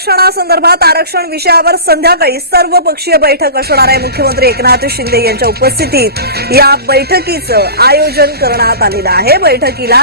आरक्षणासंदर्भात आरक्षण विषयावर संध्याकाळी सर्वपक्षीय बैठक असणार आहे. मुख्यमंत्री एकनाथ शिंदे यांच्या उपस्थितीत या बैठकीचं आयोजन करण्यात आलेलं आहे. बैठकीला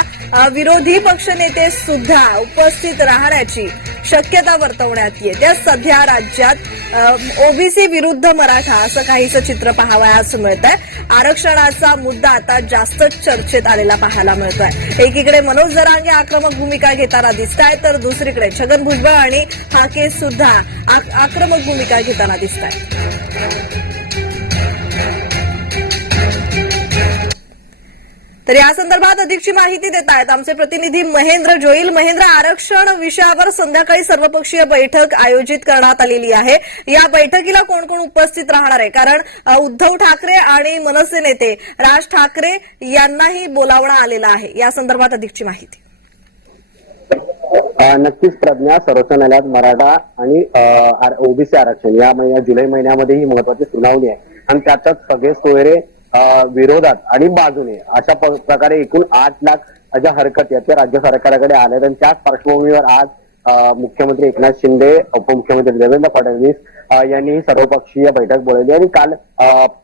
विरोधी पक्षनेते सुद्धा उपस्थित राहण्याची शक्यता वर्तवण्यात येते. सध्या राज्यात ओबीसी विरुद्ध मराठा असं काहीसं चित्र पाहावयास मिळत आहे आरक्षणाचा मुद्दा आता जास्तच चर्चेत आलेला पाहायला मिळतोय. एकीकडे मनोज जरांगे आक्रमक भूमिका घेताना दिसत आहे तर दुसरीकडे छगन भुजबळ आणि हाके सुद्धा आक- आक्रमक भूमिका घेताना दिसत आहे तर या संदर्भात अधिकची माहिती देत आहेत आमचे प्रतिनिधी महेंद्र जोईल. महेंद्र आरक्षण विषयावर संध्याकाळी सर्वपक्षीय बैठक आयोजित करण्यात आलेली आहे. या बैठकीला कोण कोण उपस्थित राहणार आहे? कारण उद्धव ठाकरे आणि मनसे नेते राज ठाकरे यांनाही बोलावणं आलेलं आहे. या संदर्भात अधिकची माहिती. नक्कीच प्रज्ञा सर्वोच्च न्यायालयात मराठा आणि ओबीसी आरक्षण. या जुलै महिन्यामध्ये ही महत्वाची सुनावणी आहे. आणि त्यातच सगळे सोयरे विरोधात आणि बाजूने अशा प्रकारे एकूण आठ लाख अशा हरकत आहेत त्या राज्य सरकारकडे आल्या आणि त्याच पार्श्वभूमीवर आज मुख्यमंत्री एकनाथ शिंदे उपमुख्यमंत्री देवेंद्र फडणवीस यांनी ही सर्वपक्षीय बैठक बोलवली. आणि काल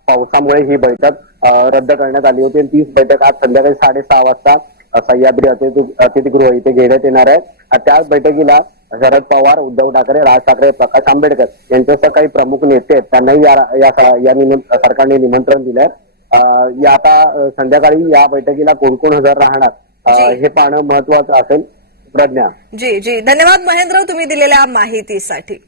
पावसामुळे ही बैठक रद्द करण्यात आली होती. आणि तीच बैठक आज संध्याकाळी साडेसहा वाजता सह्याद्री अतिथी अतिथीगृह इथे घेण्यात येणार आहे. त्याच बैठकीला शरद पवार उद्धव ठाकरे राज ठाकरे प्रकाश आंबेडकर यांच्यासह काही प्रमुख नेते आहेत. त्यांनाही या या- सरकारने निमंत्रण दिलंय. आहे या आता संध्याकाळी या बैठकीला कोण कोण हजर राहणार. हे पाहणं महत्वाचं असेल. प्रज्ञा. जी जी. धन्यवाद महेंद्र तुम्ही दिलेल्या माहितीसाठी.